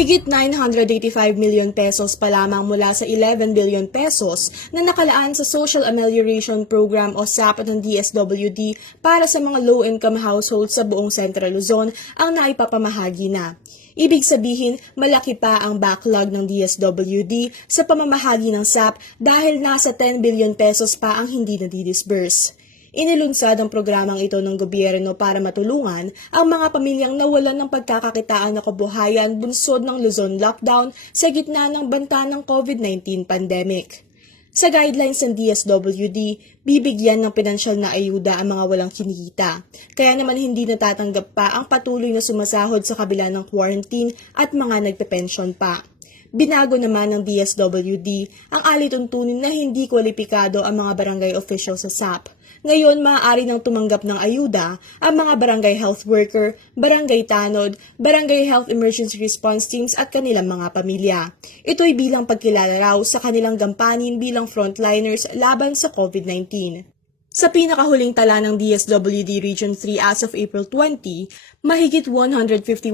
Higit 985 million pesos pa lamang mula sa 11 billion pesos na nakalaan sa Social Amelioration Program o SAP ng DSWD para sa mga low-income households sa buong Central Luzon ang naipapamahagi na. Ibig sabihin, malaki pa ang backlog ng DSWD sa pamamahagi ng SAP dahil nasa 10 billion pesos pa ang hindi nadidisburse. Inilunsad ang programang ito ng gobyerno para matulungan ang mga pamilyang nawalan ng pagkakakitaan na kabuhayan bunsod ng Luzon lockdown sa gitna ng banta ng COVID-19 pandemic. Sa guidelines ng DSWD, bibigyan ng pinansyal na ayuda ang mga walang kinikita. Kaya naman hindi natatanggap pa ang patuloy na sumasahod sa kabila ng quarantine at mga nagpe-pension pa. Binago naman ng DSWD ang alituntunin na hindi kwalipikado ang mga barangay official sa SAP. Ngayon, maaari nang tumanggap ng ayuda ang mga barangay health worker, barangay tanod, barangay health emergency response teams at kanilang mga pamilya. Ito'y bilang pagkilala raw sa kanilang gampanin bilang frontliners laban sa COVID-19. Sa pinakahuling tala ng DSWD Region 3 as of April 20, mahigit 151,000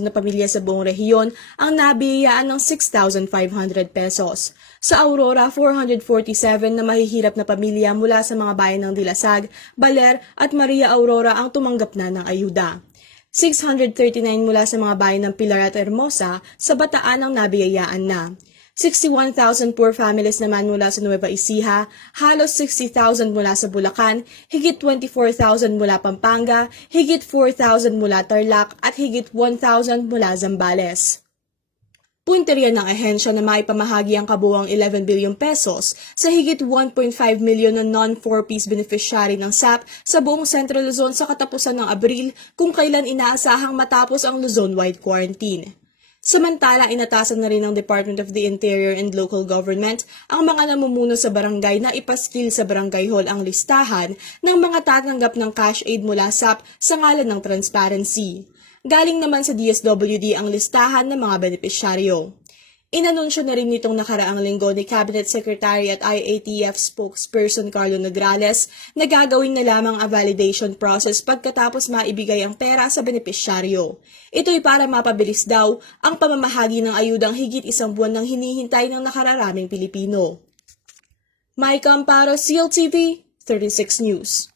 na pamilya sa buong rehiyon ang nabiyayaan ng 6,500 pesos. Sa Aurora, 447 na mahihirap na pamilya mula sa mga bayan ng Dilasag, Baler at Maria Aurora ang tumanggap na ng ayuda. 639 mula sa mga bayan ng Pilar at Hermosa sa Bataan ang nabiyayaan na. 61,000 poor families naman mula sa Nueva Ecija, halos 60,000 mula sa Bulacan, higit 24,000 mula Pampanga, higit 4,000 mula Tarlac at higit 1,000 mula Zambales. Punteriya ng ahensya na maipamahagi ang kabuuang 11 billion pesos sa higit 1.5 million na non-4-piece beneficiary ng SAP sa buong Central Luzon sa katapusan ng Abril kung kailan inaasahang matapos ang Luzon-wide quarantine. Samantala, inatasan na rin ng Department of the Interior and Local Government ang mga namumuno sa barangay na ipaskil sa barangay hall ang listahan ng mga tatanggap ng cash aid mula SAP sa ngalan ng transparency. Galing naman sa DSWD ang listahan ng mga benepisyaryo. Inanunsyo na rin nitong nakaraang linggo ni Cabinet Secretary at IATF spokesperson Carlo Nograles na gagawin na lamang ang validation process pagkatapos maibigay ang pera sa benepisyaryo. Ito'y para mapabilis daw ang pamamahagi ng ayudang higit isang buwan nang hinihintay ng nakararaming Pilipino. Mike Amparo, CLTV, 36 News.